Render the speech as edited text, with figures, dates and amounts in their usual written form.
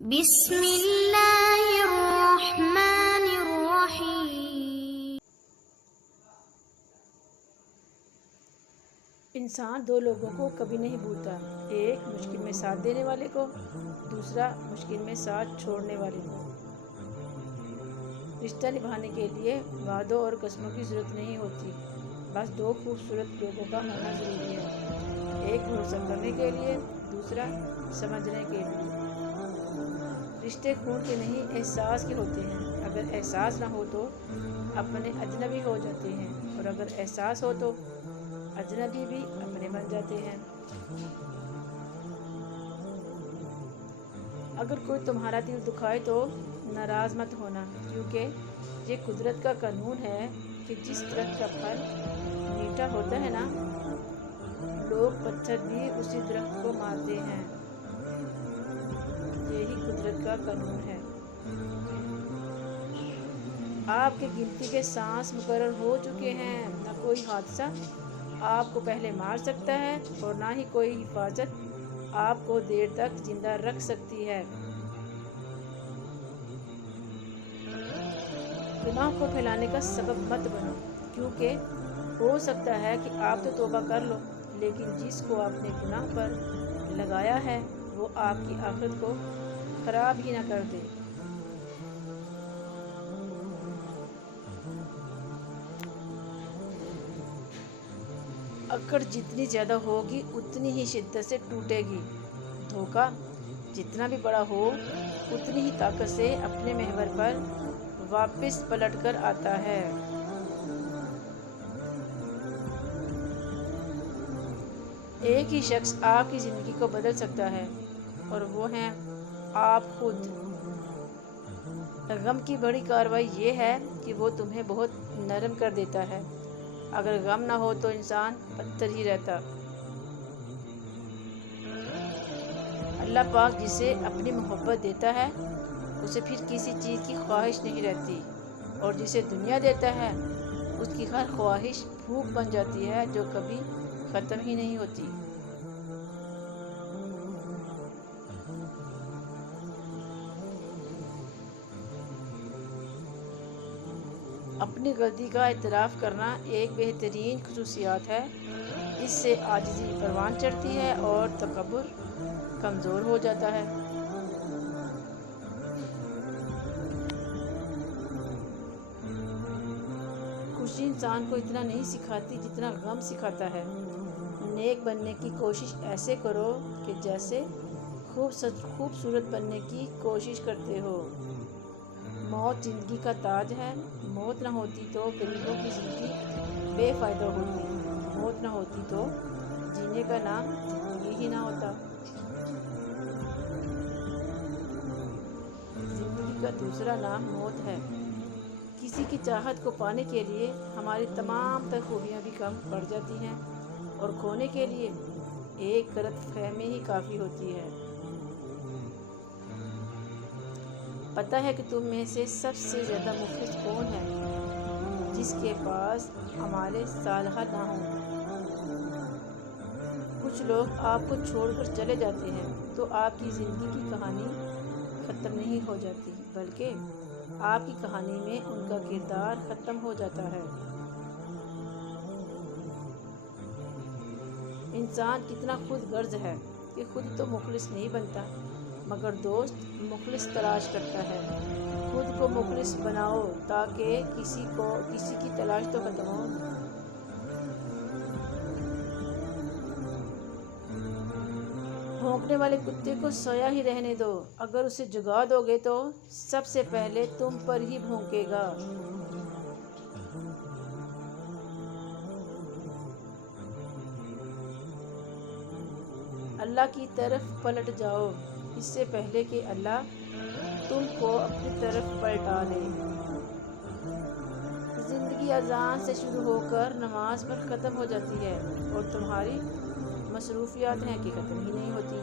بسم اللہ الرحمن الرحیم۔ انسان دو لوگوں کو کبھی نہیں بھولتا، ایک مشکل میں ساتھ دینے والے کو، دوسرا مشکل میں ساتھ چھوڑنے والے کو۔ رشتہ نبھانے کے لیے وعدوں اور قسموں کی ضرورت نہیں ہوتی، بس دو خوبصورت لوگوں کا ہونا ضروری ہے، ایک بھروسہ کرنے کے لیے، دوسرا سمجھنے کے لیے۔ رشتے خون کے نہیں احساس کے ہوتے ہیں، اگر احساس نہ ہو تو اپنے اجنبی ہو جاتے ہیں، اور اگر احساس ہو تو اجنبی بھی اپنے بن جاتے ہیں۔ اگر کوئی تمہارا دل دکھائے تو ناراض مت ہونا، کیونکہ یہ قدرت کا قانون ہے کہ جس درخت کا پھل میٹھا ہوتا ہے نا، لوگ پتھر بھی اسی درخت کو مارتے ہیں۔ یہی قدرت کا قانون ہے۔ آپ کے گنتی کے سانس مقرر ہو چکے ہیں، نہ کوئی حادثہ آپ کو پہلے مار سکتا ہے اور نہ ہی کوئی حفاظت آپ کو دیر تک زندہ رکھ سکتی ہے۔ گناہ کو پھیلانے کا سبب مت بنو، کیونکہ ہو سکتا ہے کہ آپ تو توبہ کر لو، لیکن جس کو آپ نے گناہ پر لگایا ہے وہ آپ کی آخرت کو خراب ہی نہ کر دے۔ اکڑ جتنی زیادہ ہوگی اتنی ہی شدت سے ٹوٹے گی۔ دھوکہ جتنا بھی بڑا ہو اتنی ہی طاقت سے اپنے محور پر واپس پلٹ کر آتا ہے۔ ایک ہی شخص آپ کی زندگی کو بدل سکتا ہے، اور وہ ہیں آپ خود۔ غم کی بڑی کارروائی یہ ہے کہ وہ تمہیں بہت نرم کر دیتا ہے۔ اگر غم نہ ہو تو انسان پتھر ہی رہتا۔ اللہ پاک جسے اپنی محبت دیتا ہے اسے پھر کسی چیز کی خواہش نہیں رہتی، اور جسے دنیا دیتا ہے اس کی ہر خواہش بھوک بن جاتی ہے جو کبھی ختم ہی نہیں ہوتی۔ اپنی غلطی کا اعتراف کرنا ایک بہترین خصوصیات ہے، اس سے عاجزی پروان چڑھتی ہے اور تکبر کمزور ہو جاتا ہے۔ خوشی انسان کو اتنا نہیں سکھاتی جتنا غم سکھاتا ہے۔ نیک بننے کی کوشش ایسے کرو کہ جیسے خوبصورت بننے کی کوشش کرتے ہو۔ موت زندگی کا تاج ہے، موت نہ ہوتی تو غریبوں کی زندگی بے فائدہ ہوتی، موت نہ ہوتی تو جینے کا نام زندگی ہی نہ ہوتا۔ زندگی کا دوسرا نام موت ہے۔ کسی کی چاہت کو پانے کے لیے ہماری تمام تر خوبیاں بھی کم پڑ جاتی ہیں، اور کھونے کے لیے ایک غلط فہمی ہی کافی ہوتی ہے۔ پتہ ہے کہ تم میں سے سب سے زیادہ مفلس کون ہے؟ جس کے پاس اعمال صالحہ نہ ہوں۔ کچھ لوگ آپ کو چھوڑ کر چلے جاتے ہیں تو آپ کی زندگی کی کہانی ختم نہیں ہو جاتی، بلکہ آپ کی کہانی میں ان کا کردار ختم ہو جاتا ہے۔ انسان کتنا خود غرض ہے کہ خود تو مخلص نہیں بنتا، مگر دوست مخلص تلاش کرتا ہے۔ خود کو مخلص بناؤ تاکہ کسی کی تلاش تو ختم ہو۔ بھونکنے والے کتے کو سویا ہی رہنے دو، اگر اسے جگا دو گے تو سب سے پہلے تم پر ہی بھونکے گا۔ اللہ کی طرف پلٹ جاؤ اس سے پہلے کہ اللہ تم کو اپنی طرف پلٹا لے۔ زندگی اذان سے شروع ہو کر نماز پر ختم ہو جاتی ہے، اور تمہاری مصروفیات ہیں کہ ختم ہی نہیں ہوتی۔